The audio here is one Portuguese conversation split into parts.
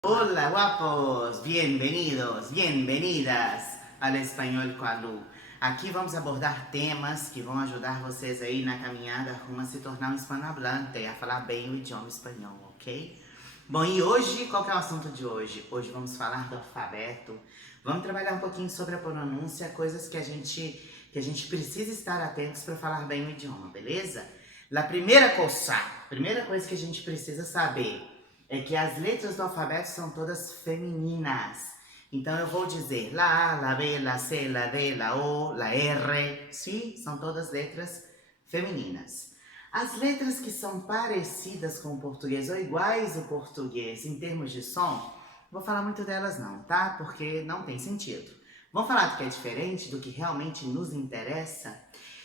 Hola guapos, bienvenidos, bienvenidas ao Espanhol com a Lu. Aqui vamos abordar temas que vão ajudar vocês aí na caminhada rumo a se tornar um hispanohablante, a falar bem o idioma espanhol, ok? Bom, e hoje, qual que é o assunto de hoje? Hoje vamos falar do alfabeto, vamos trabalhar um pouquinho sobre a pronúncia, coisas que a gente precisa estar atentos para falar bem o idioma, beleza? A primeira coisa que a gente precisa saber é que as letras do alfabeto são todas femininas. Então eu vou dizer la A, la B, la C, la D, la O, la R, sim? São todas letras femininas. As letras que são parecidas com o português ou iguais ao português em termos de som, vou falar muito delas não, tá? Porque não tem sentido. Vamos falar do que é diferente, do que realmente nos interessa?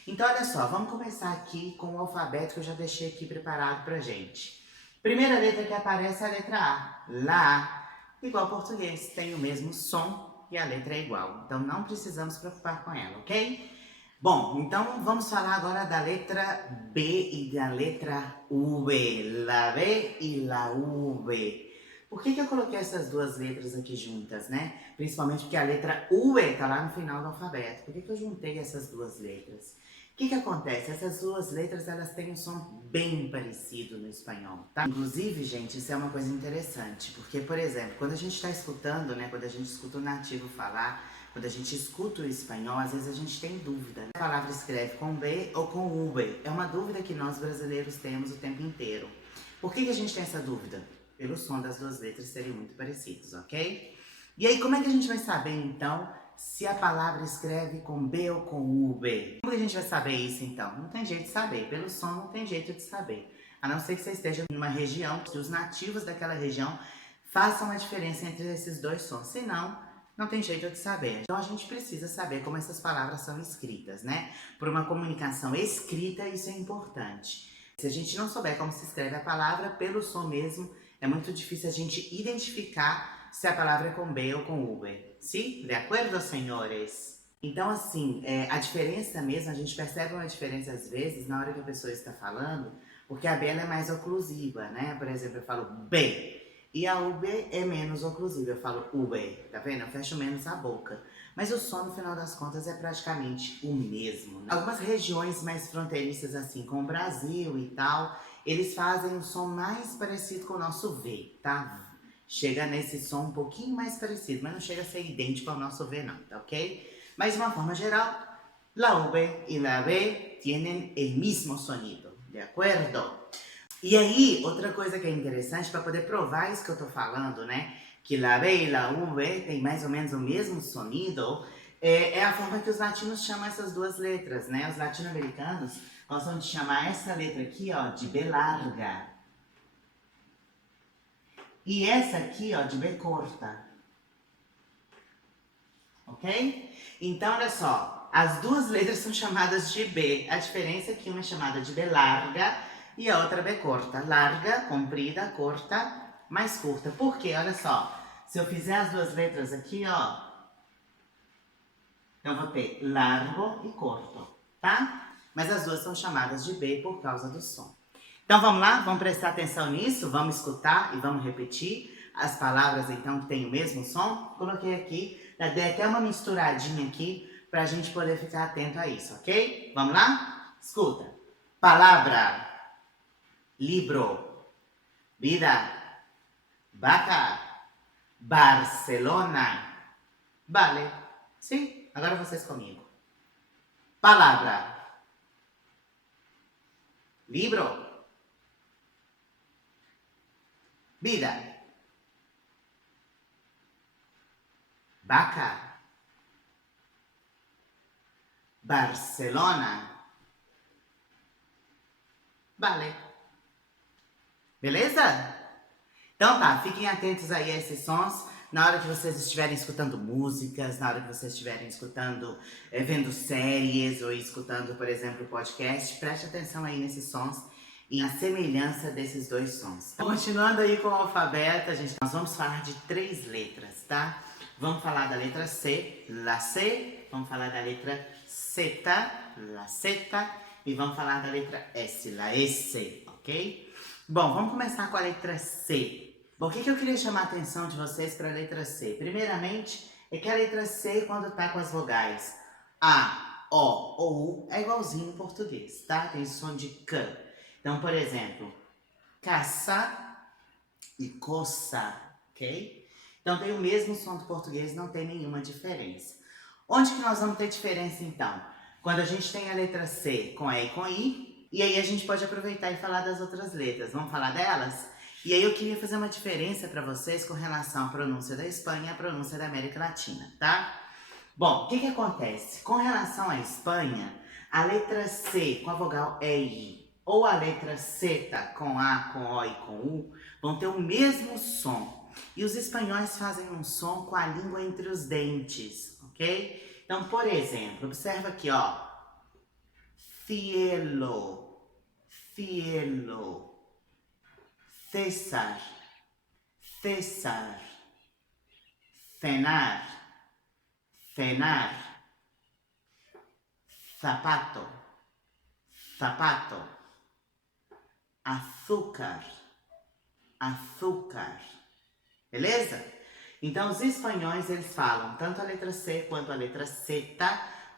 Então olha só, vamos começar aqui com o alfabeto que eu já deixei aqui preparado pra gente. Primeira letra que aparece é a letra A, Lá. Igual ao português, tem o mesmo som e a letra é igual. Então não precisamos preocupar com ela, ok? Bom, então vamos falar agora da letra B e da letra V. La B e la V. Por que eu coloquei essas duas letras aqui juntas, né? Principalmente porque a letra V está lá no final do alfabeto. Por que eu juntei essas duas letras? O que acontece? Essas duas letras, elas têm um som bem parecido no espanhol, tá? Inclusive, gente, isso é uma coisa interessante, porque, por exemplo, quando a gente está escutando, né, quando a gente escuta o nativo falar, quando a gente escuta o espanhol, às vezes a gente tem dúvida, né? A palavra escreve com B ou com V. É uma dúvida que nós brasileiros temos o tempo inteiro. Por que a gente tem essa dúvida? Pelo som das duas letras serem muito parecidos, ok? E aí, como é que a gente vai saber, então, se a palavra escreve com B ou com V? Como que a gente vai saber isso, então? Não tem jeito de saber. Pelo som, não tem jeito de saber. A não ser que você esteja numa região que os nativos daquela região façam a diferença entre esses dois sons. Senão, não tem jeito de saber. Então, a gente precisa saber como essas palavras são escritas, né? Por uma comunicação escrita, isso é importante. Se a gente não souber como se escreve a palavra, pelo som mesmo, é muito difícil a gente identificar se a palavra é com B ou com V. Sim? De acordo, senhores? Então, assim, a diferença mesmo, a gente percebe uma diferença às vezes na hora que a pessoa está falando, porque a B ela é mais oclusiva, né? Por exemplo, eu falo B e a UB é menos oclusiva, eu falo UB, tá vendo? Eu fecho menos a boca. Mas o som, no final das contas, é praticamente o mesmo, né? Algumas regiões mais fronteiriças, assim, com o Brasil e tal, eles fazem um som mais parecido com o nosso V, tá? Chega nesse som um pouquinho mais parecido, mas não chega a ser idêntico ao nosso V não, tá ok? Mas de uma forma geral, la V e la B tienen el mismo sonido, de acordo? E aí, outra coisa que é interessante, para poder provar isso que eu tô falando, né? Que la B e la V tem mais ou menos o mesmo sonido, é a forma que os latinos chamam essas duas letras, né? Os latino-americanos gostam de chamar essa letra aqui, ó, de B larga. E essa aqui, ó, de B corta. Ok? Então, olha só. As duas letras são chamadas de B. A diferença é que uma é chamada de B larga e a outra B corta. Larga, comprida, corta, mais curta. Por quê? Olha só. Se eu fizer as duas letras aqui, ó, eu vou ter largo e corto, tá? Mas as duas são chamadas de B por causa do som. Então vamos lá? Vamos prestar atenção nisso? Vamos escutar e vamos repetir as palavras então que tem o mesmo som? Coloquei aqui, dei até uma misturadinha aqui para a gente poder ficar atento a isso, ok? Vamos lá? Escuta. Palavra, libro, vida, vaca, Barcelona. Vale. Sim? Agora vocês comigo. Palavra, libro, vida, vaca, Barcelona. Vale. Beleza? Então tá, fiquem atentos aí a esses sons. Na hora que vocês estiverem escutando músicas, na hora que vocês estiverem escutando, vendo séries ou escutando, por exemplo, podcast, preste atenção aí nesses sons e na semelhança desses dois sons. Continuando aí com o alfabeto, gente, nós vamos falar de 3 letras, tá? Vamos falar da letra C, la C, vamos falar da letra Z, la Z, e vamos falar da letra S, la S, ok? Bom, vamos começar com a letra C. Por que eu queria chamar a atenção de vocês para a letra C? Primeiramente, é que a letra C, quando tá com as vogais A, O ou U, é igualzinho em português, tá? Tem som de C. Então, por exemplo, caça e coça, ok? Então, tem o mesmo som do português, não tem nenhuma diferença. Onde que nós vamos ter diferença, então? Quando a gente tem a letra C com E e com I, e aí a gente pode aproveitar e falar das outras letras. Vamos falar delas? E aí eu queria fazer uma diferença para vocês com relação à pronúncia da Espanha e à pronúncia da América Latina, tá? Bom, o que acontece? Com relação à Espanha, a letra C com a vogal E e I, ou a letra C com A, com O e com U, vão ter o mesmo som. E os espanhóis fazem um som com a língua entre os dentes, ok? Então, por exemplo, observa aqui, ó. Cielo, cielo. César, César. Cenar, cenar. Zapato, zapato. Açúcar, açúcar. Beleza? Então, os espanhóis, eles falam tanto a letra C quanto a letra Z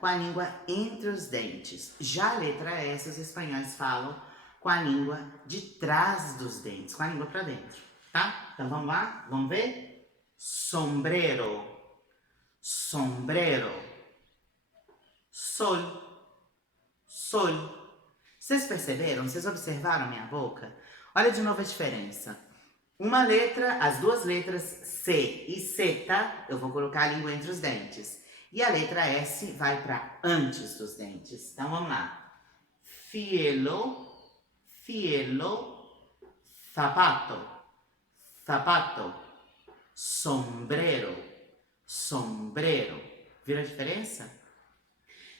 com a língua entre os dentes. Já a letra S, os espanhóis falam com a língua de trás dos dentes, com a língua para dentro, tá? Então, vamos lá? Vamos ver? Sombrero, sombrero. Sol, sol. Vocês perceberam? Vocês observaram minha boca? Olha de novo a diferença. Uma letra, as duas letras C e Z, eu vou colocar a língua entre os dentes. E a letra S vai para antes dos dentes. Então vamos lá. Cielo, cielo, zapato, zapato, sombrero, sombrero. Viram a diferença?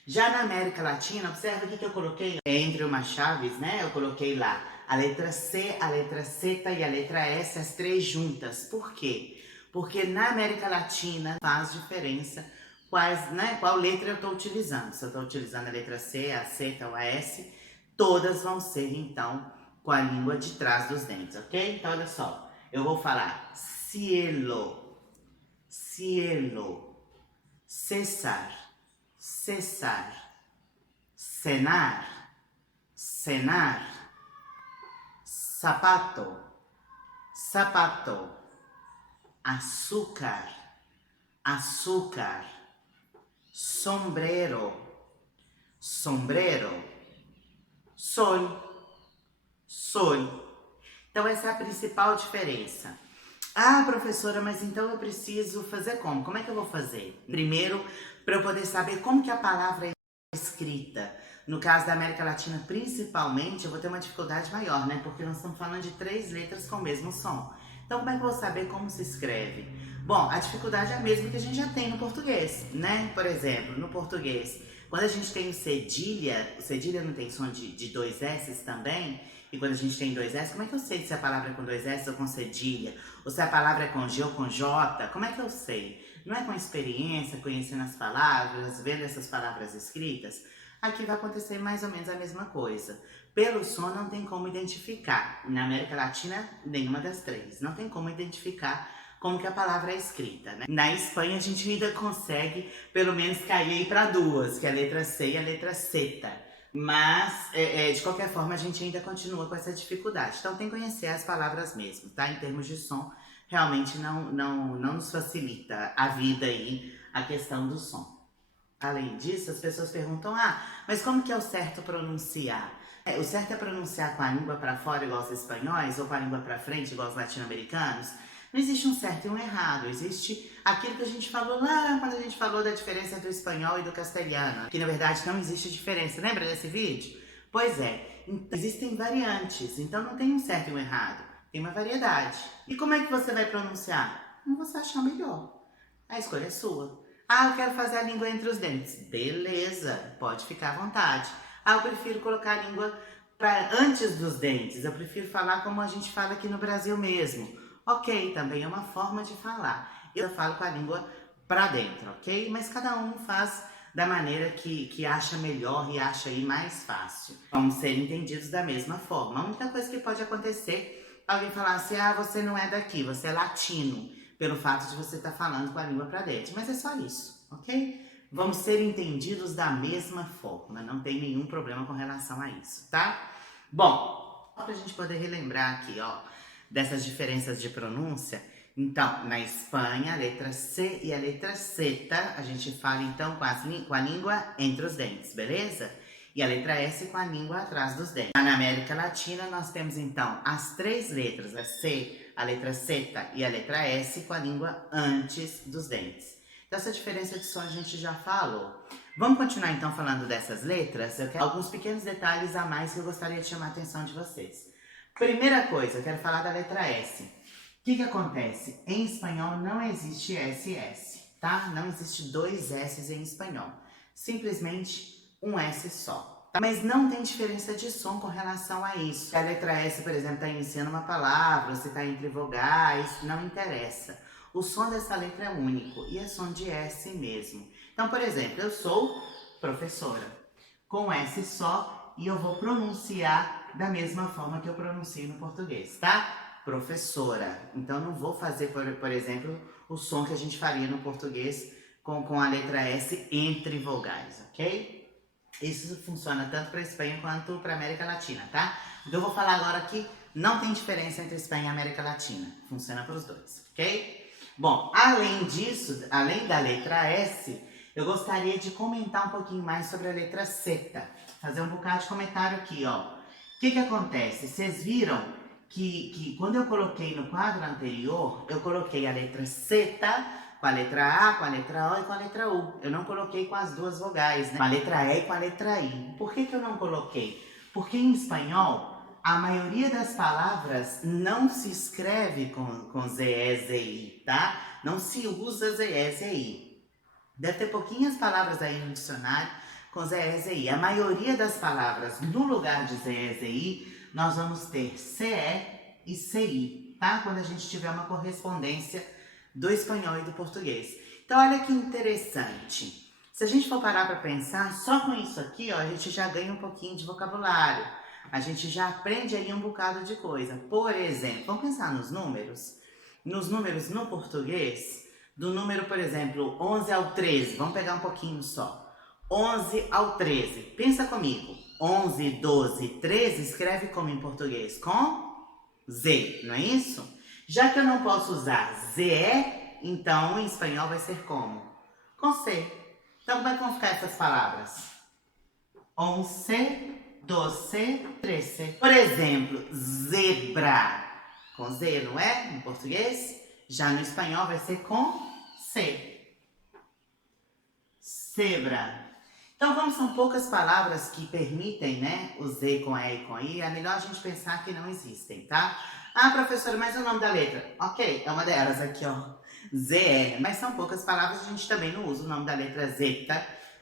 Já na América Latina, observa o que eu coloquei entre umas chaves, né? Eu coloquei lá a letra C, a letra Z e a letra S, as três juntas. Por quê? Porque na América Latina faz diferença qual letra eu estou utilizando. Se eu estou utilizando a letra C, a Z ou a S, todas vão ser, então, com a língua de trás dos dentes, ok? Então, olha só. Eu vou falar cielo, cielo, César, César, cenar, cenar, sapato, sapato, açúcar, açúcar, sombrero, sombrero, sol, sol. Então essa é a principal diferença. Ah, professora, mas então eu preciso fazer como? Como é que eu vou fazer? Primeiro, para eu poder saber como que a palavra é escrita. No caso da América Latina, principalmente, eu vou ter uma dificuldade maior, né? Porque nós estamos falando de três letras com o mesmo som. Então, como é que eu vou saber como se escreve? Bom, a dificuldade é a mesma que a gente já tem no português, né? Por exemplo, no português, quando a gente tem o cedilha não tem som de dois S também? E quando a gente tem dois S, como é que eu sei se a palavra é com dois S ou com cedilha? Ou se a palavra é com G ou com J? Como é que eu sei? Não é com experiência, conhecendo as palavras, vendo essas palavras escritas? Aqui vai acontecer mais ou menos a mesma coisa. Pelo som não tem como identificar. Na América Latina, nenhuma das três. Não tem como identificar como que a palavra é escrita, né? Na Espanha a gente ainda consegue pelo menos cair aí para duas, que é a letra C e a letra Z. Mas, de qualquer forma, a gente ainda continua com essa dificuldade. Então, tem que conhecer as palavras mesmo, tá? Em termos de som, realmente não nos facilita a vida aí, a questão do som. Além disso, as pessoas perguntam, mas como que é o certo pronunciar? O certo é pronunciar com a língua para fora, igual os espanhóis, ou com a língua para frente, igual os latino-americanos? Não existe um certo e um errado, existe aquilo que a gente falou lá quando a gente falou da diferença entre o espanhol e do castelhano, que na verdade não existe diferença. Lembra desse vídeo? Pois é, existem variantes, então não tem um certo e um errado, tem uma variedade. E como é que você vai pronunciar? Como você achar melhor. A escolha é sua. Eu quero fazer a língua entre os dentes. Beleza, pode ficar à vontade. Eu prefiro colocar a língua antes dos dentes, eu prefiro falar como a gente fala aqui no Brasil mesmo. Ok, também é uma forma de falar. Eu falo com a língua para dentro, ok? Mas cada um faz da maneira que acha melhor e acha aí mais fácil. Vamos ser entendidos da mesma forma. A única coisa que pode acontecer alguém falasse, ah, você não é daqui, você é latino, pelo fato de você estar falando com a língua para dentro. Mas é só isso, ok? Vamos ser entendidos da mesma forma, não tem nenhum problema com relação a isso, tá? Bom, só pra gente poder relembrar aqui, ó, dessas diferenças de pronúncia. Então, na Espanha, a letra C e a letra Z, a gente fala então com a língua entre os dentes, beleza? E a letra S com a língua atrás dos dentes. Na América Latina, nós temos então as três letras, a C, a letra Z e a letra S com a língua antes dos dentes. Então, essa diferença de som a gente já falou. Vamos continuar então falando dessas letras? Eu quero alguns pequenos detalhes a mais que eu gostaria de chamar a atenção de vocês. Primeira coisa, eu quero falar da letra S. O que acontece? Em espanhol não existe SS, tá? Não existe dois S's em espanhol. Simplesmente um S só. Tá? Mas não tem diferença de som com relação a isso. Se a letra S, por exemplo, está iniciando uma palavra, se está entre vogais, não interessa. O som dessa letra é único e é som de S mesmo. Então, por exemplo, eu sou professora, com S só, e eu vou pronunciar da mesma forma que eu pronuncio no português, tá? Professora. Então, não vou fazer, por exemplo, o som que a gente faria no português com a letra S entre vogais, ok? Isso funciona tanto para a Espanha quanto para a América Latina, tá? Então, eu vou falar agora que não tem diferença entre Espanha e América Latina. Funciona para os dois, ok? Bom, além disso, além da letra S, eu gostaria de comentar um pouquinho mais sobre a letra Z. Fazer um bocado de comentário aqui, ó. O que acontece? Vocês viram que quando eu coloquei no quadro anterior, eu coloquei a letra Z com a letra A, com a letra O e com a letra U. Eu não coloquei com as duas vogais, né? Com a letra E e com a letra I. Por que eu não coloquei? Porque em espanhol, a maioria das palavras não se escreve com ZE, ZI, tá? Não se usa ZE, ZI. Deve ter pouquinhas palavras aí no dicionário com ZE, ZI. A maioria das palavras, no lugar de ZE, ZI, nós vamos ter CE e CI, tá? Quando a gente tiver uma correspondência do espanhol e do português. Então, olha que interessante. Se a gente for parar para pensar, só com isso aqui, ó, a gente já ganha um pouquinho de vocabulário. A gente já aprende aí um bocado de coisa. Por exemplo, vamos pensar nos números? Nos números no português, do número, por exemplo, 11 ao 13, vamos pegar um pouquinho só. 11 ao 13, pensa comigo. 11, 12, 13, escreve como em português? Com Z, não é isso? Já que eu não posso usar ZE, então em espanhol vai ser como? Com C. Então como é que vão ficar essas palavras? 11, 12, 13. Por exemplo, zebra. Com Z, não é? Em português. Já no espanhol vai ser com C. Zebra. Então, como são poucas palavras que permitem, né, o Z com E e com I, é melhor a gente pensar que não existem, tá? Ah, professora, mas o nome da letra? Ok, é uma delas aqui, ó. ZE. Mas são poucas palavras, a gente também não usa o nome da letra Z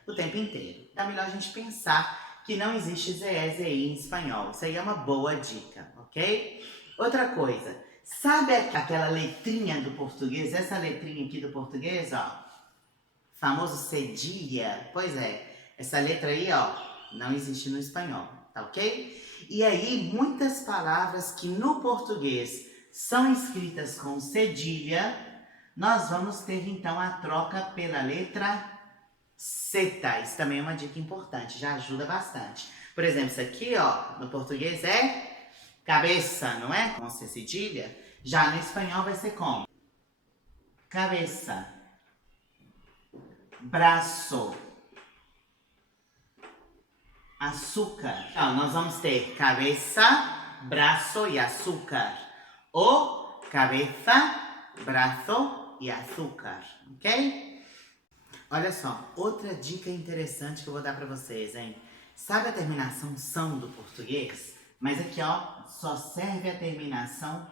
o tempo inteiro. Então, é melhor a gente pensar que não existe ZE, ZI em espanhol. Isso aí é uma boa dica, ok? Outra coisa, sabe aquela letrinha do português? Essa letrinha aqui do português, ó. Famoso cedilha. Pois é. Essa letra aí, ó, não existe no espanhol, tá ok? E aí, muitas palavras que no português são escritas com cedilha, nós vamos ter então a troca pela letra Z. Isso também é uma dica importante, já ajuda bastante. Por exemplo, isso aqui, ó, no português é cabeça, não é? Com C cedilha. Já no espanhol vai ser como? Cabeça. Braço. Açúcar. Então, nós vamos ter cabeça, braço e açúcar. Ou cabeça, braço e açúcar. Ok? Olha só, outra dica interessante que eu vou dar para vocês, hein? Sabe a terminação são do português? Mas aqui, ó, só serve a terminação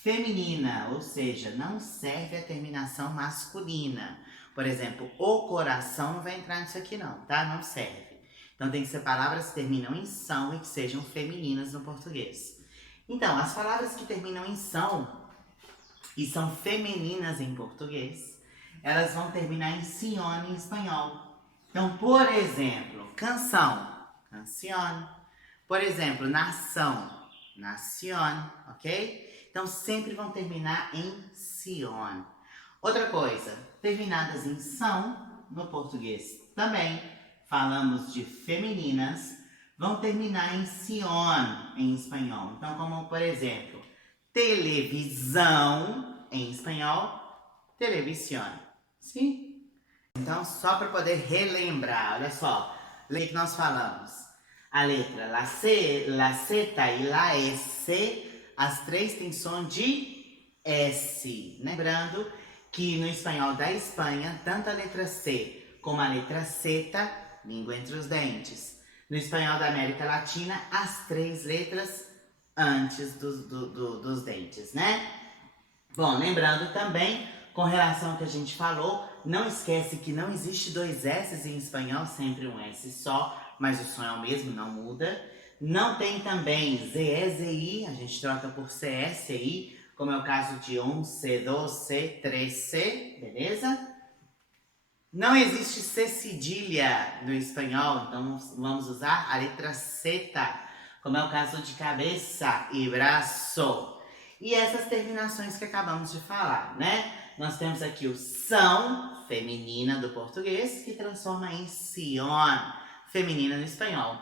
feminina, ou seja, não serve a terminação masculina. Por exemplo, o coração não vai entrar nisso aqui não, tá? Não serve. Então, tem que ser palavras que terminam em são e que sejam femininas no português. Então, as palavras que terminam em são e são femininas em português, elas vão terminar em sione em espanhol. Então, por exemplo, canção, cancione. Por exemplo, nação, nación, ok? Então, sempre vão terminar em sion. Outra coisa, terminadas em são, no português também, falamos de femininas, vão terminar em sion, em espanhol. Então, como, por exemplo, televisão, em espanhol, televisión. Sim? Então, só para poder relembrar, olha só, o que nós falamos? A letra la C, la Z e la S, as três têm som de S. Lembrando que no espanhol da Espanha, tanto a letra C como a letra Z, língua entre os dentes. No espanhol da América Latina, as três letras antes dos dentes, né? Bom, lembrando também, com relação ao que a gente falou, não esquece que não existe dois S em espanhol, sempre um S só, mas o som é o mesmo, não muda. Não tem também ZE, ZI, a gente troca por CS aí, como é o caso de 1, C, 2, C, 3, C, beleza? Não existe C cedilha no espanhol, então vamos usar a letra Z, como é o caso de cabeça e braço. E essas terminações que acabamos de falar, né? Nós temos aqui o são, feminina do português, que transforma em sion, feminina no espanhol.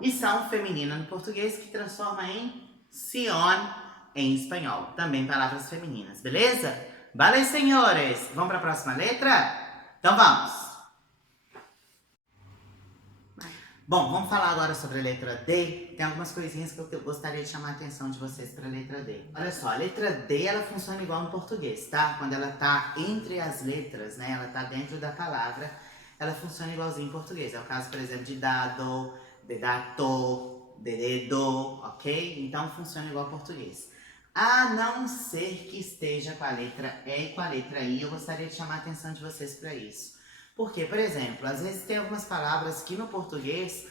E são, feminina no português, que transforma em sion em espanhol. Também palavras femininas, beleza? Vale, senhores! Vamos para a próxima letra? Então vamos! Bom, vamos falar agora sobre a letra D. Tem algumas coisinhas que eu gostaria de chamar a atenção de vocês para a letra D. Olha só, a letra D, ela funciona igual no português, tá? Quando ela tá entre as letras, né? Ela tá dentro da palavra, ela funciona igualzinho em português. É o caso, por exemplo, de dado, de dato, de dedo, ok? Então funciona igual ao português. A não ser que esteja com a letra E e com a letra I, eu gostaria de chamar a atenção de vocês para isso. Porque, por exemplo, às vezes tem algumas palavras que no português,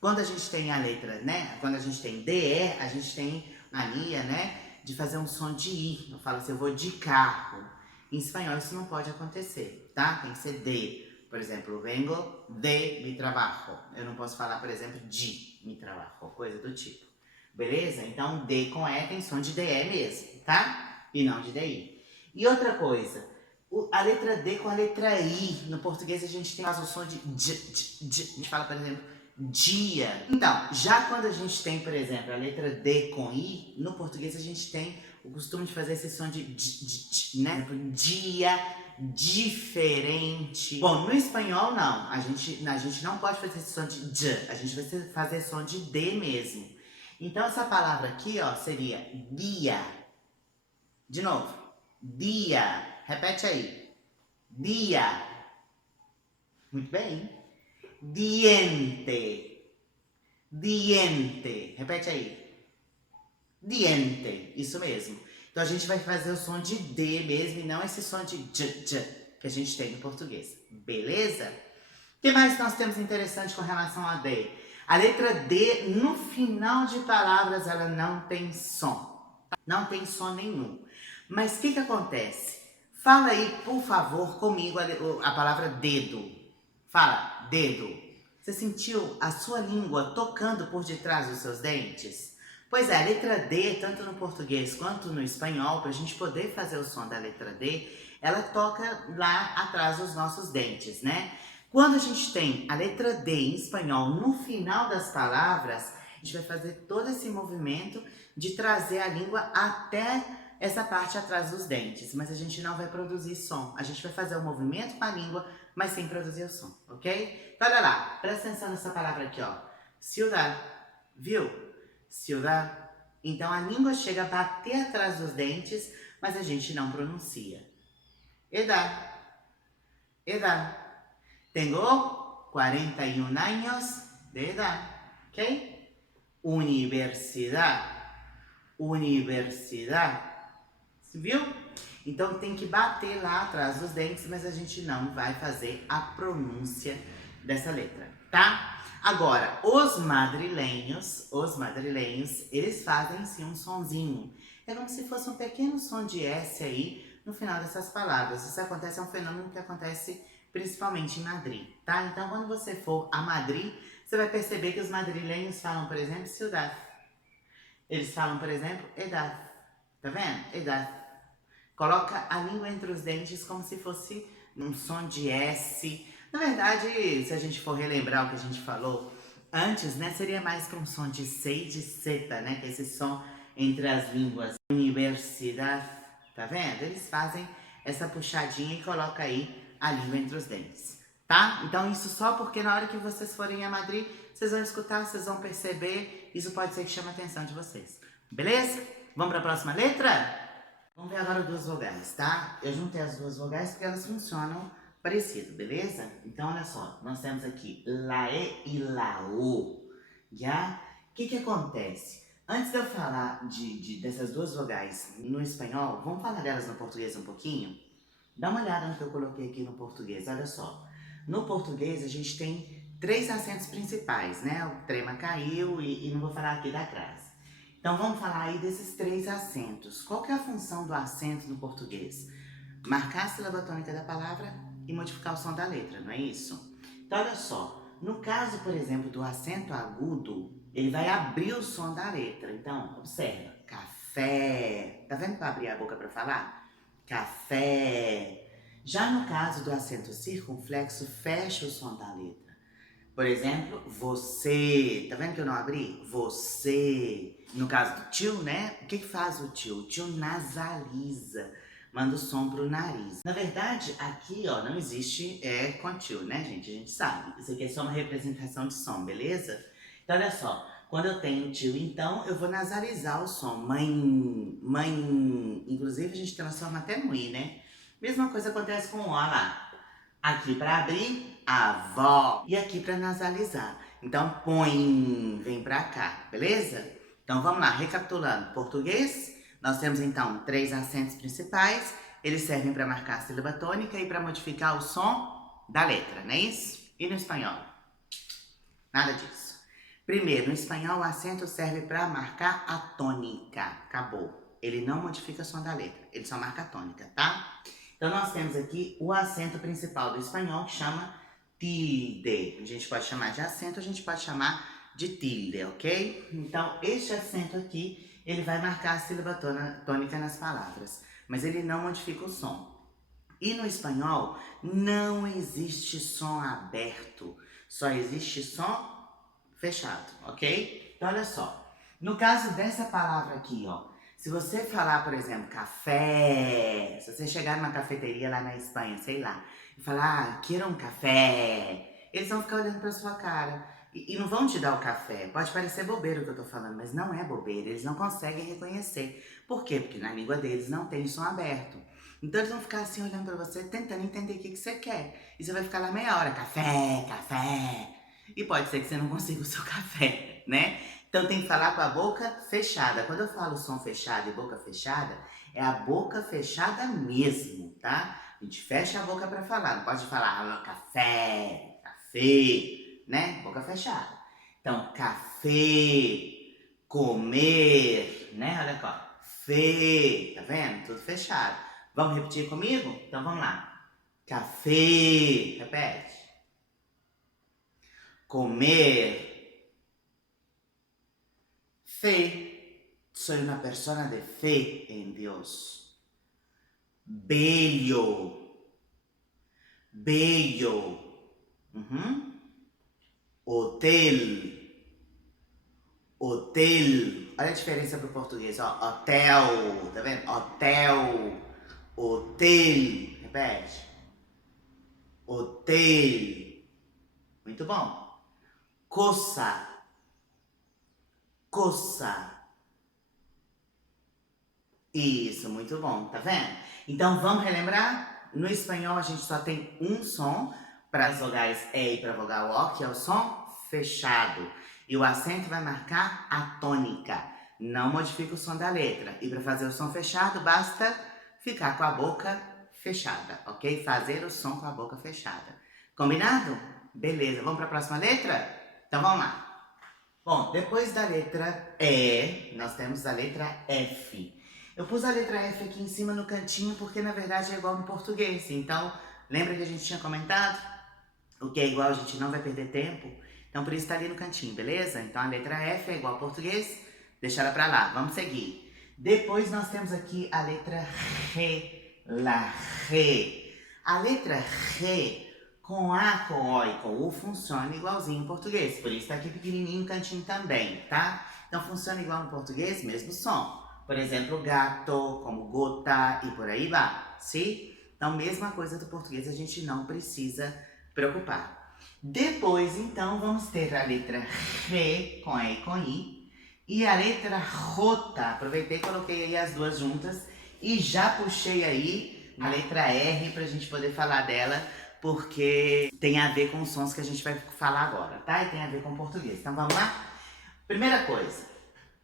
quando a gente tem a letra, né? Quando a gente tem DE, a gente tem mania, né? De fazer um som de I. Eu falo assim, eu vou de carro. Em espanhol isso não pode acontecer, tá? Tem que ser de. Por exemplo, vengo de mi trabajo. Eu não posso falar, por exemplo, de mi trabajo, coisa do tipo. Beleza? Então, D com E tem som de DE mesmo, tá? E não de DI. E outra coisa, a letra D com a letra I. No português a gente faz o som de D. A gente fala, por exemplo, dia. Então, já quando a gente tem, por exemplo, a letra D com I, no português a gente tem o costume de fazer esse som de D, né? Dia, diferente. Bom, no espanhol não. A gente não pode fazer esse som de D. A gente vai fazer som de D mesmo. Então, essa palavra aqui, ó, seria dia. De novo. Dia. Repete aí. Dia. Muito bem. Diente. Diente. Repete aí. Diente. Isso mesmo. Então, a gente vai fazer o som de D mesmo e não esse som de J que a gente tem no português. Beleza? O que mais nós temos interessante com relação a D? A letra D, no final de palavras, ela não tem som. Não tem som nenhum. Mas o que acontece? Fala aí, por favor, comigo a palavra dedo. Fala, dedo. Você sentiu a sua língua tocando por detrás dos seus dentes? Pois é, a letra D, tanto no português quanto no espanhol, para a gente poder fazer o som da letra D, ela toca lá atrás dos nossos dentes, né? Quando a gente tem a letra D em espanhol no final das palavras, a gente vai fazer todo esse movimento de trazer a língua até essa parte atrás dos dentes, mas a gente não vai produzir som. A gente vai fazer o movimento com a língua, mas sem produzir o som, ok? Então, olha lá, presta atenção nessa palavra aqui, ó. Ciudad, viu? Ciudad. Então, a língua chega a bater atrás dos dentes, mas a gente não pronuncia. Edad, edad. Tengo 41 años de edad, ¿ok? Universidad, universidad, viu? Então tem que bater lá atrás dos dentes, mas a gente não vai fazer a pronúncia dessa letra, tá? Agora, os madrilenhos, eles fazem sim um sonzinho. É como se fosse um pequeno som de S aí no final dessas palavras. Isso acontece, é um fenômeno que acontece principalmente em Madrid, tá? Então, quando você for a Madrid, você vai perceber que os madrilenhos falam, por exemplo, ciudad. Eles falam, por exemplo, edad. Tá vendo? Edad. Coloca a língua entre os dentes como se fosse um som de S. Na verdade, se a gente for relembrar o que a gente falou antes, né, seria mais que um som de C e de Z, né, que é esse som entre as línguas. Universidade, tá vendo? Eles fazem essa puxadinha e coloca aí a língua entre os dentes, tá? Então isso só porque na hora que vocês forem a Madrid, vocês vão escutar, vocês vão perceber, isso pode ser que chame a atenção de vocês. Beleza? Vamos para a próxima letra? Vamos ver agora duas vogais, tá? Eu juntei as duas vogais porque elas funcionam parecido, beleza? Então, olha só, nós temos aqui la E e la O, já? O que acontece? Antes de eu falar dessas duas vogais no espanhol, vamos falar delas no português um pouquinho? Dá uma olhada no que eu coloquei aqui no português, olha só. No português, a gente tem três acentos principais, né? O trema caiu e não vou falar aqui da crase. Então, vamos falar aí desses três acentos. Qual que é a função do acento no português? Marcar a sílaba tônica da palavra e modificar o som da letra, não é isso? Então, olha só. No caso, por exemplo, do acento agudo, ele vai abrir o som da letra. Então, observa. Café. Tá vendo que eu abri a boca para falar? Café. Já no caso do acento circunflexo, fecha o som da letra. Por exemplo, você. Tá vendo que eu não abri? Você. No caso do tio, né? O que faz o tio? O tio nasaliza, manda o som pro nariz. Na verdade, aqui, ó, não existe com tio, né, gente? A gente sabe. Isso aqui é só uma representação de som, beleza? Então, olha só. Quando eu tenho tio, então, eu vou nasalizar o som. Mãe, mãe. Inclusive, a gente transforma até no i, né? Mesma coisa acontece com o ó lá. Aqui para abrir, avó. E aqui para nasalizar. Então, põe, vem para cá, beleza? Então, vamos lá, recapitulando. Português, nós temos então três acentos principais. Eles servem para marcar a sílaba tônica e para modificar o som da letra, não é isso? E no espanhol? Nada disso. Primeiro, no espanhol, o acento serve para marcar a tônica. Acabou. Ele não modifica o som da letra, ele só marca a tônica, tá? Então, nós temos aqui o acento principal do espanhol, que chama tilde. A gente pode chamar de acento, a gente pode chamar de tilde, ok? Então, este acento aqui, ele vai marcar a sílaba tônica nas palavras, mas ele não modifica o som. E no espanhol, não existe som aberto, só existe som fechado, ok? Então, olha só. No caso dessa palavra aqui, ó, se você falar, por exemplo, café, se você chegar numa cafeteria lá na Espanha, sei lá, e falar, quero um café, eles vão ficar olhando pra sua cara e não vão te dar o café. Pode parecer bobeira o que eu tô falando, mas não é bobeira, eles não conseguem reconhecer. Por quê? Porque na língua deles não tem som aberto. Então eles vão ficar assim olhando pra você, tentando entender o que você quer. E você vai ficar lá meia hora, café, café. E pode ser que você não consiga o seu café, né? Então tem que falar com a boca fechada. Quando eu falo som fechado e boca fechada, é a boca fechada mesmo, tá? A gente fecha a boca para falar. Não pode falar café, café, né? Boca fechada. Então, café, comer, né? Olha aqui, fé, tá vendo? Tudo fechado. Vamos repetir comigo? Então vamos lá. Café, repete. Comer. Fe, soy una persona de fe en Dios. Bello, bello. Hotel, hotel. Olha a diferença pro português, ó. Hotel, tá vendo? Hotel, hotel. Repete. Hotel. Muito bom. Coça, coça. Isso, muito bom, tá vendo? Então vamos relembrar? No espanhol a gente só tem um som para as vogais E e para a vogal O, que é o som fechado. E o acento vai marcar a tônica. Não modifica o som da letra. E para fazer o som fechado, basta ficar com a boca fechada, ok? Fazer o som com a boca fechada. Combinado? Beleza, vamos para a próxima letra? Então vamos lá. Bom, depois da letra E, nós temos a letra F. Eu pus a letra F aqui em cima no cantinho porque na verdade é igual no português. Então, lembra que a gente tinha comentado? O que é igual a gente não vai perder tempo. Então, por isso está ali no cantinho, beleza? Então, a letra F é igual ao português. Deixa ela pra lá, vamos seguir. Depois nós temos aqui a letra Re, la Re. A letra Re, com A, com O e com U, funciona igualzinho em português. Por isso tá aqui pequenininho no cantinho também, tá? Então funciona igual no português, mesmo som. Por exemplo, gato, como gota e por aí vai, sim? Então, mesma coisa do português, a gente não precisa preocupar. Depois, então, vamos ter a letra Re, com E e com I, e a letra Rota. Aproveitei e coloquei aí as duas juntas e já puxei aí a letra R pra gente poder falar dela, porque tem a ver com os sons que a gente vai falar agora, tá? E tem a ver com o português. Então, vamos lá? Primeira coisa,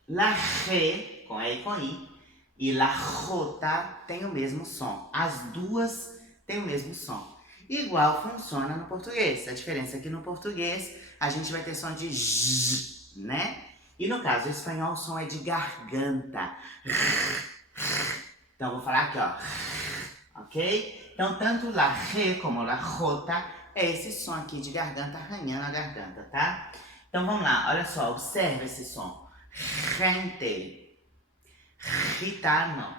la Re, com E e com I, e la Rota tem o mesmo som. As duas têm o mesmo som. Igual funciona no português. A diferença é que no português a gente vai ter som de Z, né? E no caso do espanhol o som é de garganta. Então eu vou falar aqui, ó. Ok? Então tanto la Re como la Rota é esse som aqui de garganta arranhando a garganta, tá? Então vamos lá, olha só, observa esse som. Gente, gitano,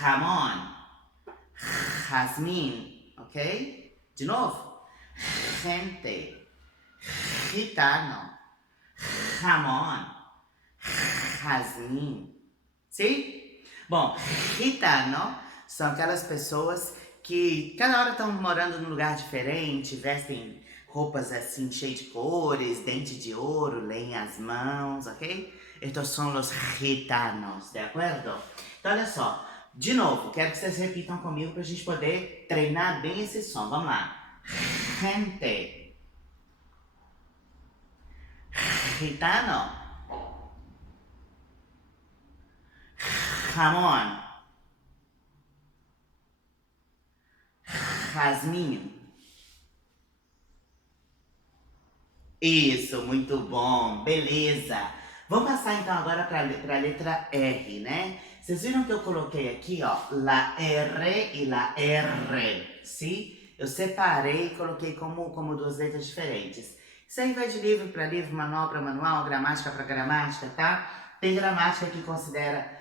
jamón, jazmín, ok? De novo. Gente, gitano, jamón, jazmín. Sim? Bom, gitano são aquelas pessoas que cada hora estão morando num lugar diferente, vestem roupas assim cheias de cores, dente de ouro, leem as mãos, ok? Estos são os gitanos, de acordo? Então olha só, de novo, quero que vocês repitam comigo para a gente poder treinar bem esse som. Vamos lá. Gente. Gitano. Jamón. Jazmín. Isso, muito bom, beleza. Vamos passar então agora para a letra R, né? Vocês viram que eu coloquei aqui, ó, la R e la R, sim? Eu separei e coloquei como duas letras diferentes. Isso aí vai de livro para livro, manual para manual, gramática para gramática, tá? Tem gramática que considera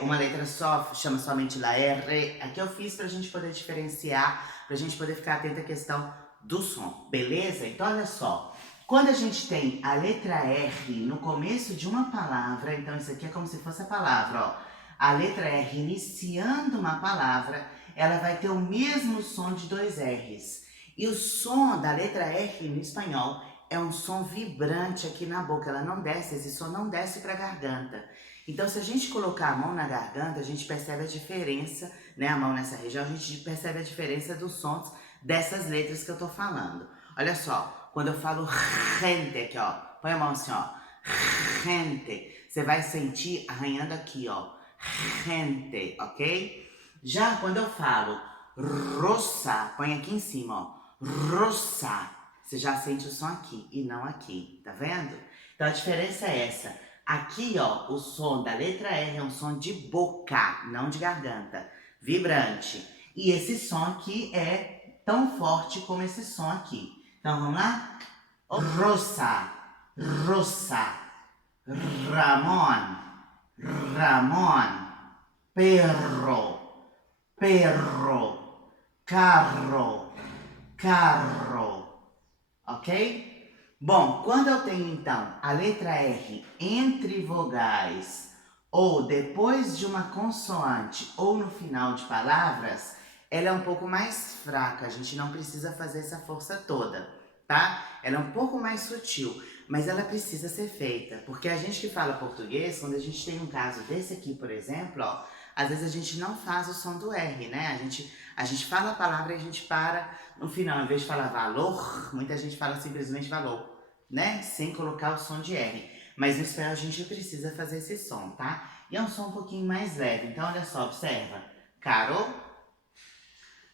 uma letra só, chama somente la R. Aqui eu fiz pra gente poder diferenciar, pra gente poder ficar atento à questão do som, beleza? Então olha só. Quando a gente tem a letra R no começo de uma palavra, então isso aqui é como se fosse a palavra, ó. A letra R iniciando uma palavra, ela vai ter o mesmo som de dois R's. E o som da letra R no espanhol é um som vibrante aqui na boca, ela não desce, esse som não desce para a garganta. Então se a gente colocar a mão na garganta, a gente percebe a diferença, né, a mão nessa região, a gente percebe a diferença dos sons dessas letras que eu tô falando. Olha só, quando eu falo gente aqui, ó, põe a mão assim, ó, gente, você vai sentir arranhando aqui, ó, gente, ok? Já quando eu falo rosa, põe aqui em cima, ó, rosa, você já sente o som aqui e não aqui, tá vendo? Então a diferença é essa. Aqui, ó, o som da letra R é um som de boca, não de garganta, vibrante. E esse som aqui é tão forte como esse som aqui. Então vamos lá? Rosa, rosa, Ramón, Ramón, perro, perro, carro, carro, ok? Bom, quando eu tenho então a letra R entre vogais ou depois de uma consoante ou no final de palavras, ela é um pouco mais fraca, a gente não precisa fazer essa força toda, tá? Ela é um pouco mais sutil, mas ela precisa ser feita, porque a gente que fala português, quando a gente tem um caso desse aqui, por exemplo, ó, às vezes a gente não faz o som do R, né? A gente fala a palavra e a gente para no final, em vez de falar valor, muita gente fala simplesmente valor, né? Sem colocar o som de R. Mas no espanhol a gente precisa fazer esse som, tá? E é um som um pouquinho mais leve. Então, olha só, observa. Caro,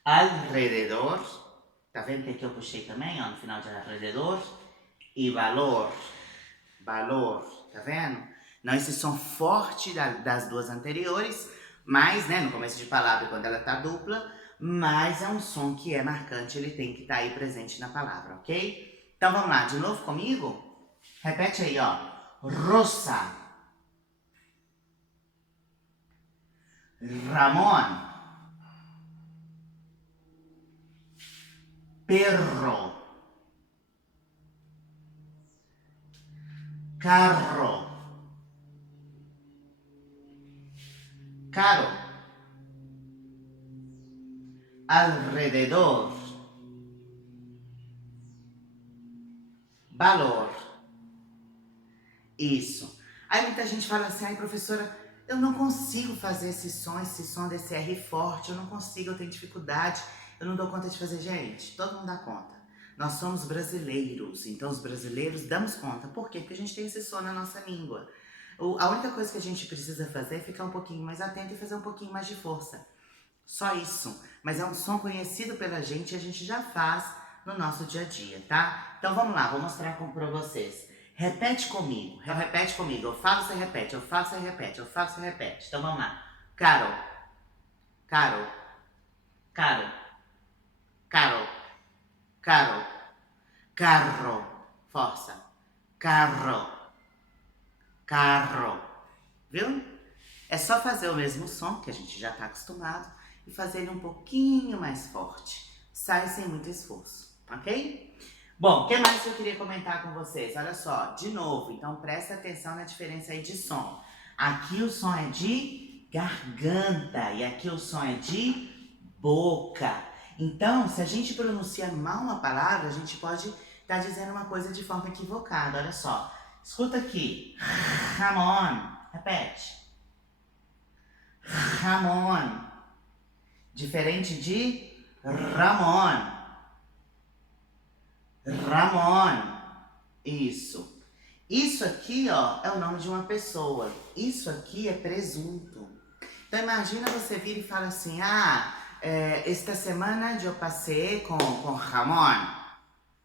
alrededor, tá vendo que aqui eu puxei também, ó, no final de alrededor? E valor, valor, tá vendo? Não esse som forte das duas anteriores, mas, né, no começo de palavra, quando ela tá dupla, mas é um som que é marcante, ele tem que estar aí presente na palavra, ok? Então vamos lá, de novo comigo? Repete aí, ó. Rosa, Ramón. Perro. Carro. Caro. Alrededor. Valor. Isso. Aí muita gente fala assim, ai professora, eu não consigo fazer esse som desse R forte, eu não consigo, eu tenho dificuldade, eu não dou conta de fazer. Gente, todo mundo dá conta. Nós somos brasileiros, então os brasileiros damos conta. Por quê? Porque a gente tem esse som na nossa língua. A única coisa que a gente precisa fazer é ficar um pouquinho mais atento e fazer um pouquinho mais de força. Só isso. Mas é um som conhecido pela gente e a gente já faz no nosso dia a dia, tá? Então vamos lá, vou mostrar pra vocês. Repete comigo, repete comigo. Eu falo, você repete, eu falo, você repete, eu falo, você repete. Então vamos lá. Caro, caro, caro, caro, caro, carro, força, carro, carro, viu? É só fazer o mesmo som, que a gente já está acostumado, e fazer ele um pouquinho mais forte. Sai sem muito esforço, ok? Bom, o que mais eu queria comentar com vocês? Olha só, de novo, então presta atenção na diferença aí de som. Aqui o som é de garganta e aqui o som é de boca. Então, se a gente pronuncia mal uma palavra, a gente pode estar dizendo uma coisa de forma equivocada. Olha só, escuta aqui. Ramon, repete. Ramon. Diferente de Ramon. Ramon. Isso. Isso aqui, ó, é o nome de uma pessoa. Isso aqui é presunto. Então imagina você vir e fala assim, esta semana eu passei com Ramon.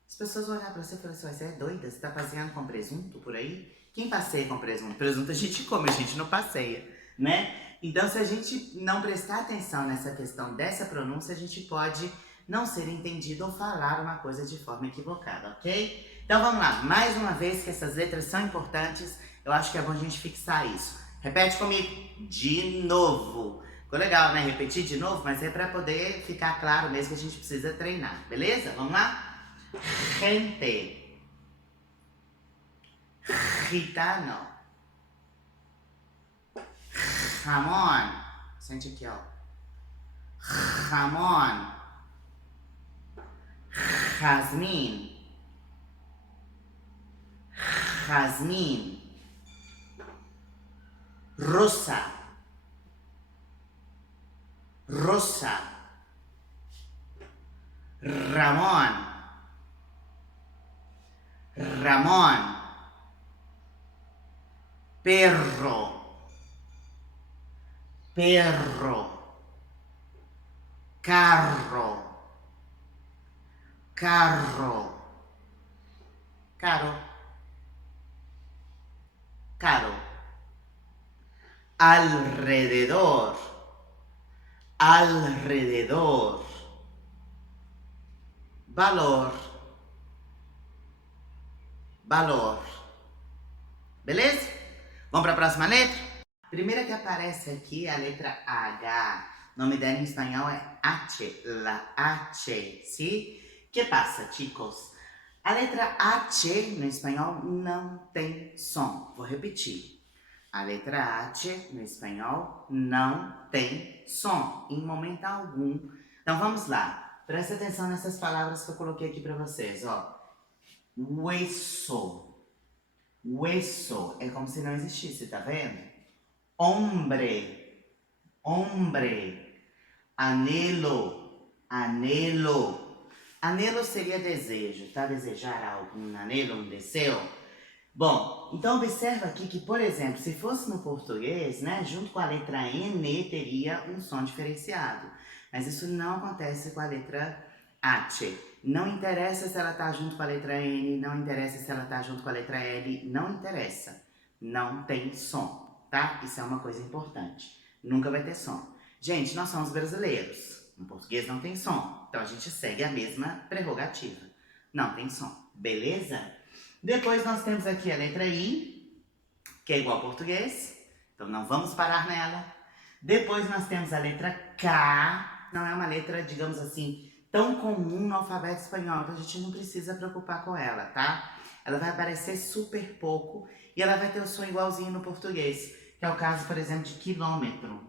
As pessoas vão olhar pra você e falar assim, você é doida? Você tá passeando com presunto por aí? Quem passeia com presunto? Presunto a gente come, a gente não passeia, né? Então se a gente não prestar atenção nessa questão dessa pronúncia, a gente pode não ser entendido ou falar uma coisa de forma equivocada, ok? Então vamos lá, mais uma vez que essas letras são importantes, eu acho que é bom a gente fixar isso. Repete comigo, de novo. Ficou legal, né? Repetir de novo, mas é para poder ficar claro mesmo que a gente precisa treinar, beleza? Vamos lá? Gente. Gitano. Ramon. Sente aqui, ó. Ramon. Jasmine. Jasmine. Rosa. Rosa. Ramón. Ramón. Perro. Perro. Carro. Carro. Caro. Caro. Alrededor. Alrededor. Valor. Valor. Beleza? Vamos para a próxima letra? A primeira que aparece aqui é a letra H. O nome dela em espanhol é H, la H, ¿sí? Que passa, chicos? A letra H no espanhol não tem som. Vou repetir. A letra H no espanhol não tem som, em momento algum. Então vamos lá. Presta atenção nessas palavras que eu coloquei aqui para vocês, ó. Hueso. Hueso é como se não existisse, tá vendo? Hombre. Hombre. Anelo. Anelo. Anelo seria desejo, tá? Desejar algo, um anelo, um desejo. Bom, então observa aqui que, por exemplo, se fosse no português, né, junto com a letra N teria um som diferenciado. Mas isso não acontece com a letra H. Não interessa se ela tá junto com a letra N, não interessa se ela tá junto com a letra L, não interessa. Não tem som, tá? Isso é uma coisa importante. Nunca vai ter som. Gente, nós somos brasileiros. No português não tem som. Então a gente segue a mesma prerrogativa. Não tem som. Beleza? Depois nós temos aqui a letra I, que é igual ao português. Então não vamos parar nela. Depois nós temos a letra K. Não é uma letra, digamos assim, tão comum no alfabeto espanhol, então a gente não precisa preocupar com ela, tá? Ela vai aparecer super pouco e ela vai ter o som igualzinho no português, que é o caso, por exemplo, de quilômetro.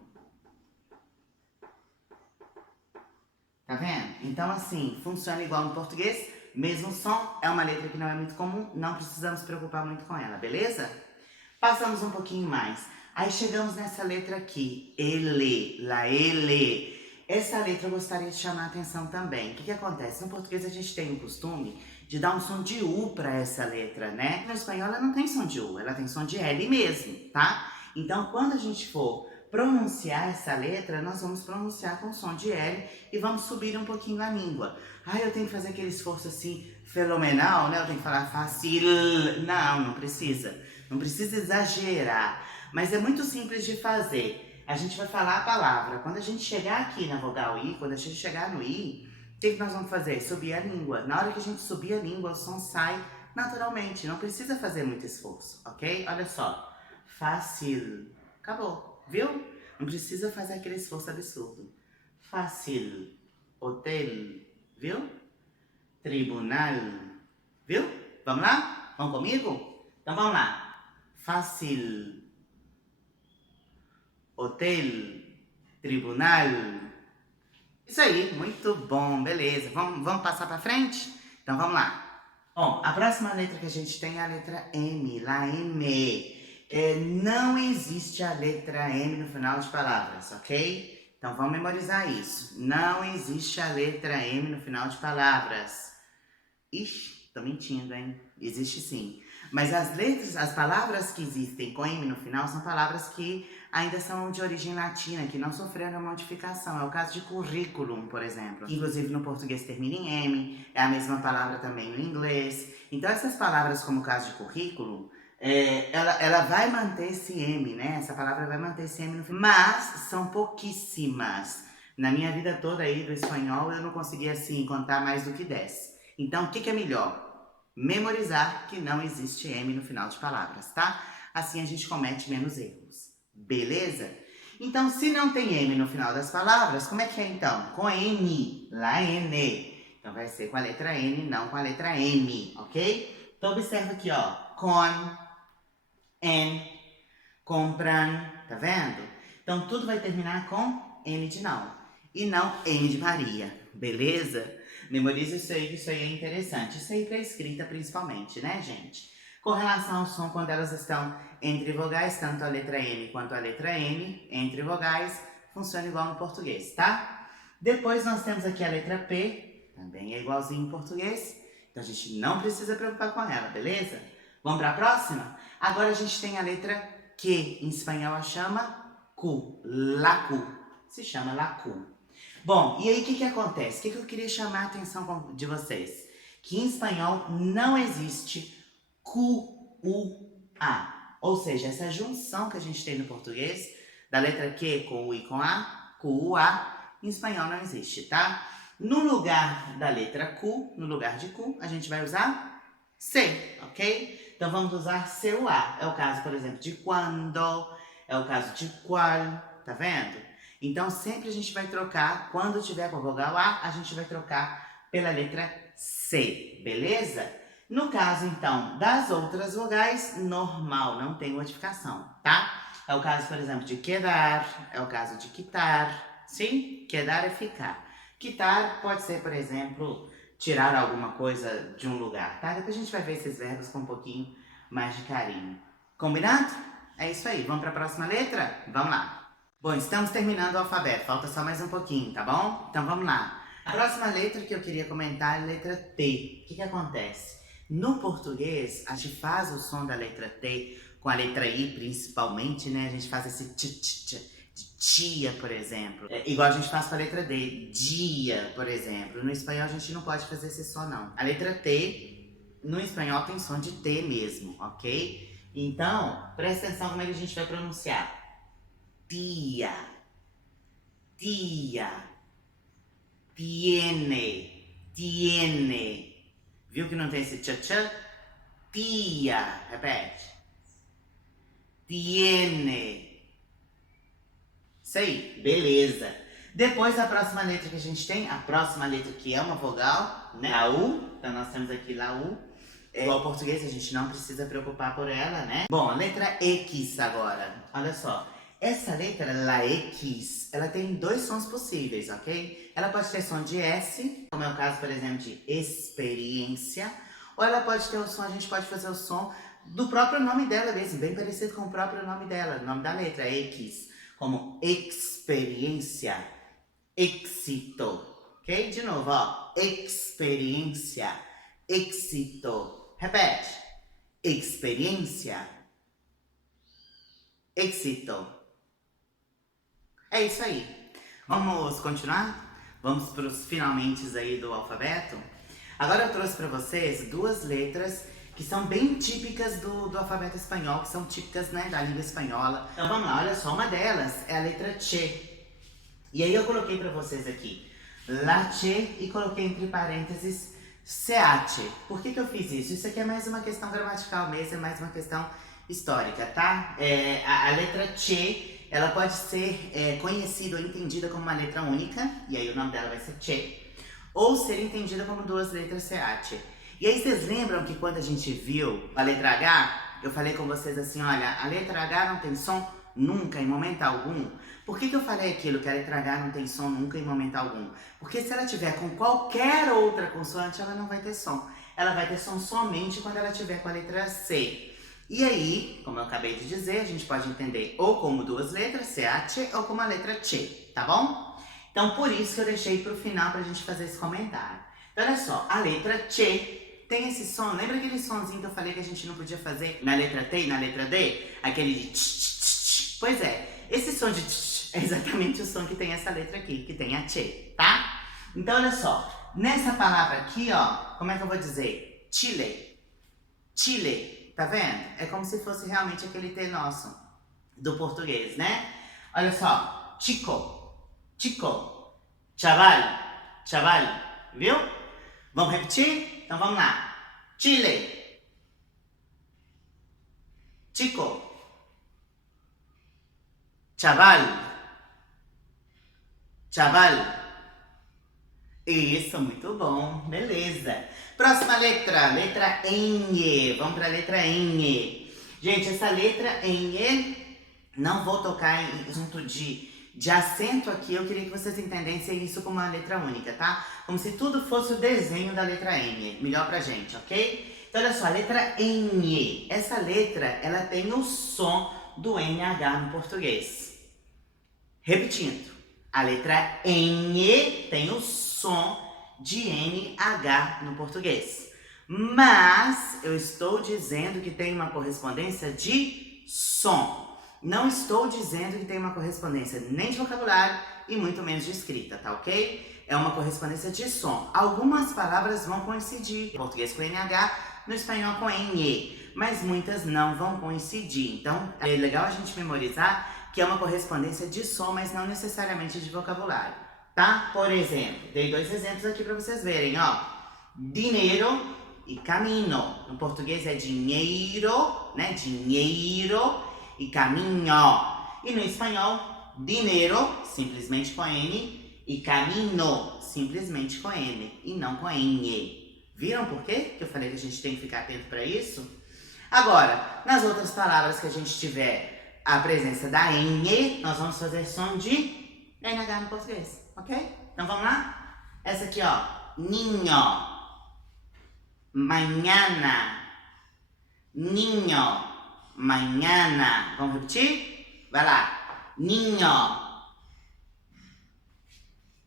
Tá vendo? Então, assim, funciona igual no português, mesmo som, é uma letra que não é muito comum, não precisamos preocupar muito com ela, beleza? Passamos um pouquinho mais. Aí chegamos nessa letra aqui, L, la L. Essa letra eu gostaria de chamar a atenção também. O que acontece? No português a gente tem o costume de dar um som de U para essa letra, né? No espanhol ela não tem som de U, ela tem som de L mesmo, tá? Então quando a gente for pronunciar essa letra, nós vamos pronunciar com som de L e vamos subir um pouquinho a língua. Ah, eu tenho que fazer aquele esforço assim, fenomenal, né? Eu tenho que falar fácil. Não, não precisa. Não precisa exagerar, mas é muito simples de fazer. A gente vai falar a palavra. Quando a gente chegar aqui na vogal I, quando a gente chegar no I, o que nós vamos fazer? Subir a língua. Na hora que a gente subir a língua, o som sai naturalmente. Não precisa fazer muito esforço, ok? Olha só. Fácil. Acabou, viu? Não precisa fazer aquele esforço absurdo. Fácil. Hotel. Viu? Tribunal. Viu? Vamos lá? Vão comigo? Então vamos lá. Fácil, hotel, tribunal. Isso aí, muito bom, beleza. Vamos passar para frente? Então vamos lá. Bom, a próxima letra que a gente tem é a letra M, lá M. Não existe a letra M no final de palavras, ok? Então vamos memorizar isso. Não existe a letra M no final de palavras. Ixi, tô mentindo, hein? Existe sim. Mas as letras, as palavras que existem com M no final são palavras que ainda são de origem latina, que não sofreram modificação. É o caso de currículum, por exemplo. Que, inclusive no português termina em M, é a mesma palavra também no inglês. Então essas palavras, como o caso de currículo, ela vai manter esse M, né? Essa palavra vai manter esse M no final. Mas são pouquíssimas. Na minha vida toda aí do espanhol, eu não conseguia assim contar mais do que 10. Então, o que é melhor? Memorizar que não existe M no final de palavras, tá? Assim a gente comete menos erros. Beleza? Então, se não tem M no final das palavras, como é que é então? Com N, lá N. Então vai ser com a letra N, não com a letra M, ok? Então observa aqui, ó. Con, en, compran, tá vendo? Então tudo vai terminar com M de não. E não M de Maria, beleza? Memoriza isso aí, que isso aí é interessante. Isso aí para escrita principalmente, né, gente? Com relação ao som, quando elas estão entre vogais, tanto a letra M quanto a letra N, entre vogais, funciona igual no português, tá? Depois nós temos aqui a letra P, também é igualzinho em português, então a gente não precisa preocupar com ela, beleza? Vamos para a próxima? Agora a gente tem a letra Q, em espanhol ela chama Q, lacu, se chama lacu. Bom, e aí o que acontece? O que eu queria chamar a atenção de vocês? Que em espanhol não existe Q-U-A. Ou seja, essa junção que a gente tem no português, da letra Q com U e com A, Q-U-A, em espanhol não existe, tá? No lugar da letra Q, no lugar de Q, a gente vai usar C, ok? Então vamos usar C-U-A. É o caso, por exemplo, de quando, é o caso de qual, tá vendo? Então, sempre a gente vai trocar, quando tiver com a vogal A, a gente vai trocar pela letra C, beleza? No caso, então, das outras vogais, normal, não tem modificação, tá? É o caso, por exemplo, de quedar, é o caso de quitar, sim? Quedar é ficar. Quitar pode ser, por exemplo, tirar alguma coisa de um lugar, tá? Depois a gente vai ver esses verbos com um pouquinho mais de carinho. Combinado? É isso aí, vamos para a próxima letra? Vamos lá! Bom, estamos terminando o alfabeto, falta só mais um pouquinho, tá bom? Então vamos lá. A próxima letra que eu queria comentar é a letra T. O que acontece? No português, a gente faz o som da letra T com a letra I principalmente, né? A gente faz esse de tia, por exemplo. Igual a gente faz com a letra D, dia, por exemplo. No espanhol a gente não pode fazer esse som, não. A letra T, no espanhol, tem som de T mesmo, ok? Então, presta atenção como é que a gente vai pronunciar. Tía, tía, tiene. Viu que não tem esse tchá-tchá? Tia, repete. Tiene. Isso aí, beleza. Depois a próxima letra que a gente tem, a próxima letra que é uma vogal, né? A U. Então nós temos aqui lá U. É igual ao português, a gente não precisa preocupar por ela, né? Bom, a letra X agora. Olha só. Essa letra, la X, ela tem dois sons possíveis, ok? Ela pode ter som de S, como é o caso, por exemplo, de experiência. Ou ela pode ter o som, a gente pode fazer o som do próprio nome dela mesmo, bem parecido com o próprio nome dela, o nome da letra, X. Como experiência, éxito, ok? De novo, ó, experiência, éxito. Repete, experiência, éxito. É isso aí. Vamos continuar? Vamos para os finalmente aí do alfabeto? Agora eu trouxe para vocês duas letras que são bem típicas do alfabeto espanhol, que são típicas, né, da língua espanhola. Então vamos lá, olha só, uma delas é a letra Che. E aí eu coloquei para vocês aqui la Che e coloquei entre parênteses CH. Por que eu fiz isso? Isso aqui é mais uma questão gramatical mesmo, é mais uma questão histórica, tá? A letra Che, ela pode ser conhecida ou entendida como uma letra única, e aí o nome dela vai ser Che, ou ser entendida como duas letras CH. E aí vocês lembram que quando a gente viu a letra H, eu falei com vocês assim, olha, a letra H não tem som nunca, em momento algum. Por que eu falei aquilo, que a letra H não tem som nunca, em momento algum? Porque se ela tiver com qualquer outra consoante, ela não vai ter som. Ela vai ter som somente quando ela tiver com a letra C. E aí, como eu acabei de dizer, a gente pode entender ou como duas letras, CH, ou como a letra Che, tá bom? Então, por isso que eu deixei pro final pra gente fazer esse comentário. Então, olha só, a letra Che tem esse som, lembra aquele sonzinho que eu falei que a gente não podia fazer na letra T e na letra D? Aquele de tch, tch, tch. Pois é, esse som de tch é exatamente o som que tem essa letra aqui, que tem a Che, tá? Então, olha só, nessa palavra aqui, ó, como é que eu vou dizer? Chile, Chile, tá vendo? É como se fosse realmente aquele T nosso, do português, né? Olha só, chico, chico, chaval, chaval, viu? Vamos repetir? Então vamos lá. Chile, chico, chaval, chaval. Isso, muito bom. Beleza. Próxima letra, letra N. Vamos para a letra N. Gente, essa letra N, não vou tocar em assunto de acento aqui. Eu queria que vocês entendessem isso como uma letra única, tá? Como se tudo fosse o desenho da letra N. Melhor pra gente, ok? Então, olha só, a letra N. Essa letra, ela tem o som do NH no português. Repetindo. A letra N tem o som de NH no português. Mas eu estou dizendo que tem uma correspondência de som. Não estou dizendo que tem uma correspondência nem de vocabulário e muito menos de escrita, tá ok? É uma correspondência de som. Algumas palavras vão coincidir, no português com NH, no espanhol com NE, mas muitas não vão coincidir. Então, é legal a gente memorizar que é uma correspondência de som, mas não necessariamente de vocabulário, tá? Por exemplo, dei dois exemplos aqui para vocês verem, ó. Dinheiro e caminho. No português é dinheiro, né? Dinheiro e caminho. E no espanhol, dinheiro, simplesmente com N, e caminho, simplesmente com N, e não com N. Viram por quê? Que eu falei que a gente tem que ficar atento para isso? Agora, nas outras palavras que a gente tiver a presença da N, nós vamos fazer som de NH no português, ok? Então vamos lá? Essa aqui, ó, niño, mañana, niño, mañana. Vamos repetir? Vai lá. Niño,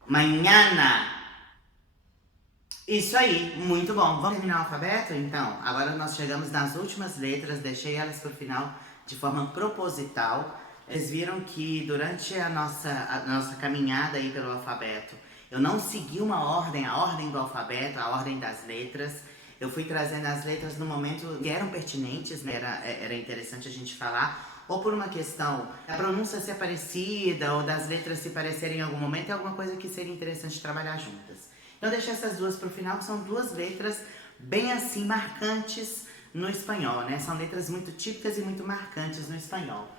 mañana. Isso aí, muito bom. Vamos terminar o alfabeto? Então, agora nós chegamos nas últimas letras, deixei elas para o final de forma proposital. Vocês viram que durante a nossa caminhada aí pelo alfabeto, eu não segui uma ordem, a ordem do alfabeto, a ordem das letras. Eu fui trazendo as letras no momento que eram pertinentes, né? Era interessante a gente falar, ou por uma questão da pronúncia ser parecida, ou das letras se parecerem em algum momento, é alguma coisa que seria interessante trabalhar juntas. Então eu deixei essas duas para o final, que são duas letras bem assim marcantes no espanhol, né? São letras muito típicas e muito marcantes no espanhol.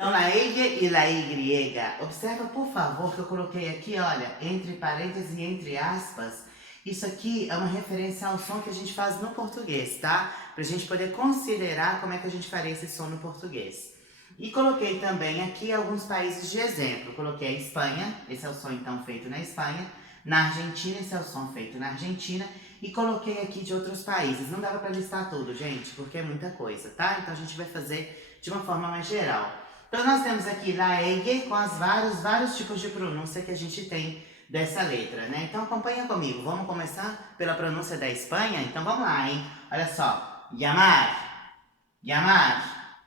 Então, la L e la Y. Observa, por favor, que eu coloquei aqui, olha, entre parênteses e entre aspas. Isso aqui é uma referência ao som que a gente faz no português, tá? Pra gente poder considerar como é que a gente faria esse som no português. E coloquei também aqui alguns países de exemplo. Coloquei a Espanha, esse é o som então feito na Espanha. Na Argentina, esse é o som feito na Argentina. E coloquei aqui de outros países. Não dava pra listar tudo, gente, porque é muita coisa, tá? Então a gente vai fazer de uma forma mais geral. Então nós temos aqui la L com os vários tipos de pronúncia que a gente tem dessa letra, né? Então acompanha comigo. Vamos começar pela pronúncia da Espanha? Então vamos lá, hein? Olha só. Llamar, llamar,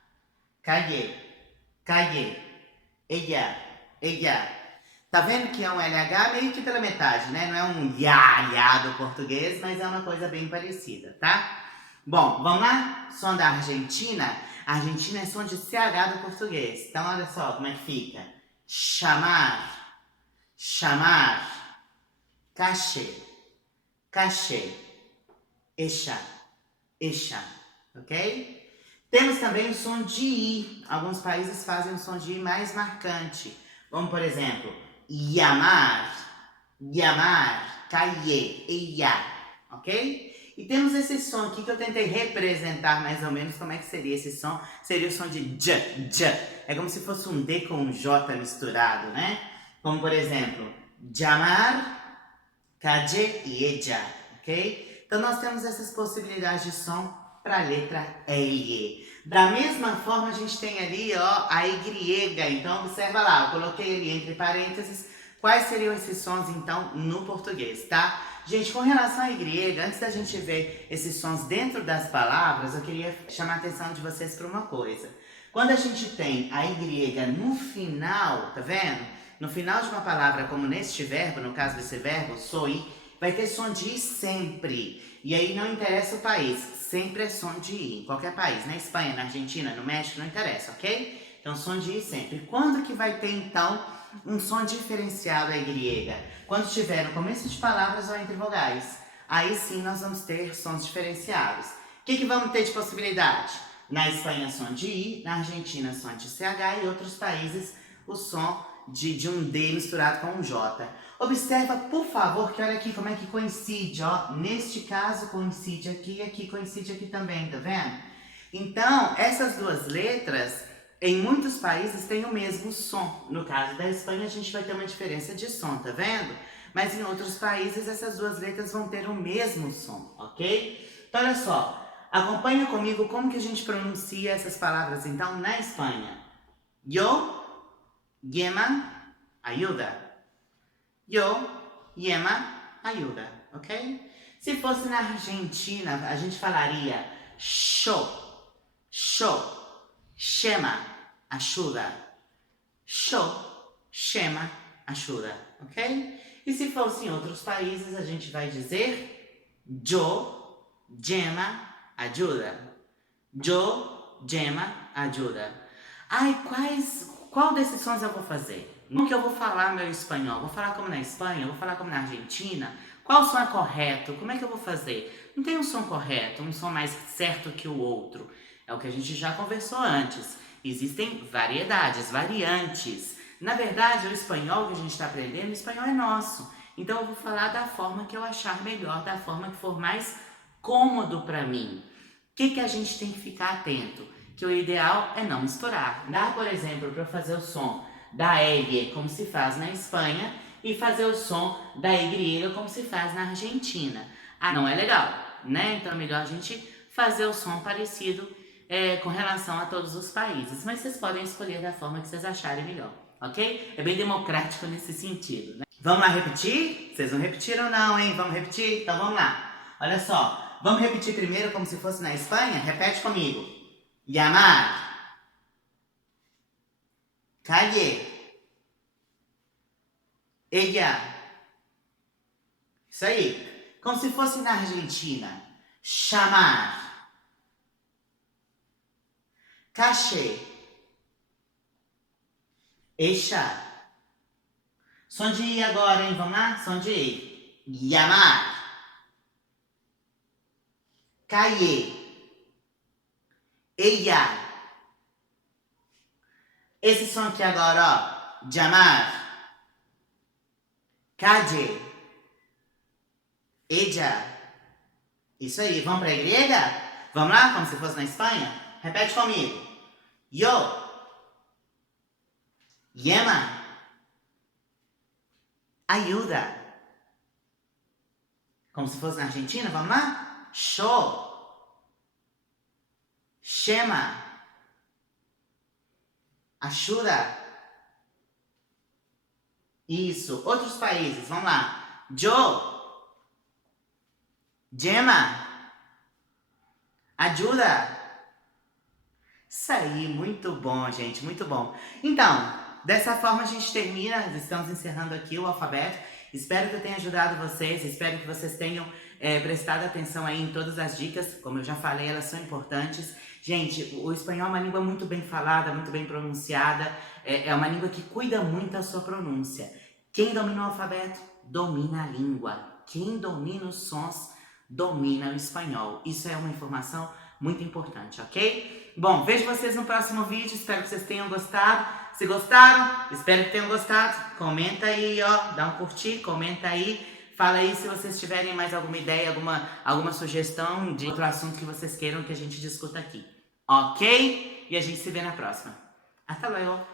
calle, calle, ella. Tá vendo que é um LH meio que pela metade, né? Não é um ya do português, mas é uma coisa bem parecida, tá? Bom, vamos lá? Som da Argentina. A Argentina é som de CH do português. Então, olha só como é que fica. Chamar, chamar, caché, caché, ella, ok? Temos também o som de I. Alguns países fazem o som de I mais marcante. Como, por exemplo, llamar, llamar, calle, ella, ok? E temos esse som aqui que eu tentei representar mais ou menos como é que seria esse som. Seria o som de j, j. É como se fosse um D com um J misturado, né? Como, por exemplo, llamar, calle e ella, ok? Então, nós temos essas possibilidades de som para a letra L. Da mesma forma, a gente tem ali, ó, a Y. Então, observa lá, eu coloquei ali entre parênteses quais seriam esses sons, então, no português, tá? Gente, com relação à Y, antes da gente ver esses sons dentro das palavras, eu queria chamar a atenção de vocês para uma coisa. Quando a gente tem a Y no final, tá vendo? No final de uma palavra, como neste verbo, no caso desse verbo, soy, vai ter som de I sempre. E aí não interessa o país, sempre é som de I. Em qualquer país, na Espanha, na Argentina, no México, não interessa, ok? Então, som de I sempre. Quando que vai ter, então, um som diferenciado a Y? Quando estiver no começo de palavras ou entre vogais. Aí sim nós vamos ter sons diferenciados. O que vamos ter de possibilidade? Na Espanha, som de I, na Argentina, som de CH e outros países, o som de um D misturado com um J. Observa, por favor, que olha aqui como é que coincide, ó. Neste caso coincide aqui e aqui coincide aqui também, tá vendo? Então, essas duas letras, em muitos países, têm o mesmo som. No caso da Espanha, a gente vai ter uma diferença de som, tá vendo? Mas em outros países, essas duas letras vão ter o mesmo som, ok? Então, olha só. Acompanha comigo como que a gente pronuncia essas palavras, então, na Espanha. Yo, llama, ayuda. Yo, llama, ayuda, ok? Se fosse na Argentina, a gente falaria yo, chama, ajuda. Yo, chama, ajuda, ok? E se fosse em outros países, a gente vai dizer yo, llama, ajuda. Yo, llama, ajuda. Ai, qual desses sons eu vou fazer? Como que eu vou falar meu espanhol? Vou falar como na Espanha? Vou falar como na Argentina? Qual som é correto? Como é que eu vou fazer? Não tem um som correto, um som mais certo que o outro. É o que a gente já conversou antes. Existem variedades, variantes. Na verdade, o espanhol que a gente está aprendendo, o espanhol é nosso. Então eu vou falar da forma que eu achar melhor, da forma que for mais cômodo para mim. O que a gente tem que ficar atento? Que o ideal é não misturar. Dá, por exemplo, para eu fazer o som da L como se faz na Espanha e fazer o som da Y como se faz na Argentina. Ah, não é legal, né? Então é melhor a gente fazer o som parecido com relação a todos os países. Mas vocês podem escolher da forma que vocês acharem melhor, ok? É bem democrático nesse sentido, né? Vamos lá repetir? Vocês não repetiram não, hein? Vamos repetir? Então vamos lá. Olha só, vamos repetir primeiro como se fosse na Espanha? Repete comigo. Llamar, calle, ella. Isso aí. Como se fosse na Argentina. Chamar, caché, ella. Som de I agora, hein? Vamos lá? Som de I. Llamar, calle, ella. Esse som aqui agora, ó. Llamar. Calle. Ella. Isso aí. Vamos pra grega? Vamos lá? Como se fosse na Espanha? Repete comigo. Yo. Llama. Ayuda. Como se fosse na Argentina, vamos lá? Show. Chama. Ajuda. Isso. Outros países, vamos lá. Yo. Llama. Ajuda. Isso aí, muito bom, gente, muito bom. Então, dessa forma a gente termina, estamos encerrando aqui o alfabeto. Espero que eu tenha ajudado vocês, espero que vocês tenham prestado atenção aí em todas as dicas. Como eu já falei, elas são importantes. Gente, o espanhol é uma língua muito bem falada, muito bem pronunciada. É uma língua que cuida muito da sua pronúncia. Quem domina o alfabeto, domina a língua. Quem domina os sons, domina o espanhol. Isso é uma informação muito importante, ok? Bom, vejo vocês no próximo vídeo, espero que vocês tenham gostado. Se gostaram, espero que tenham gostado. Comenta aí, ó, dá um curtir, comenta aí. Fala aí se vocês tiverem mais alguma ideia, alguma sugestão de outro assunto que vocês queiram que a gente discuta aqui. Ok? E a gente se vê na próxima. Hasta luego!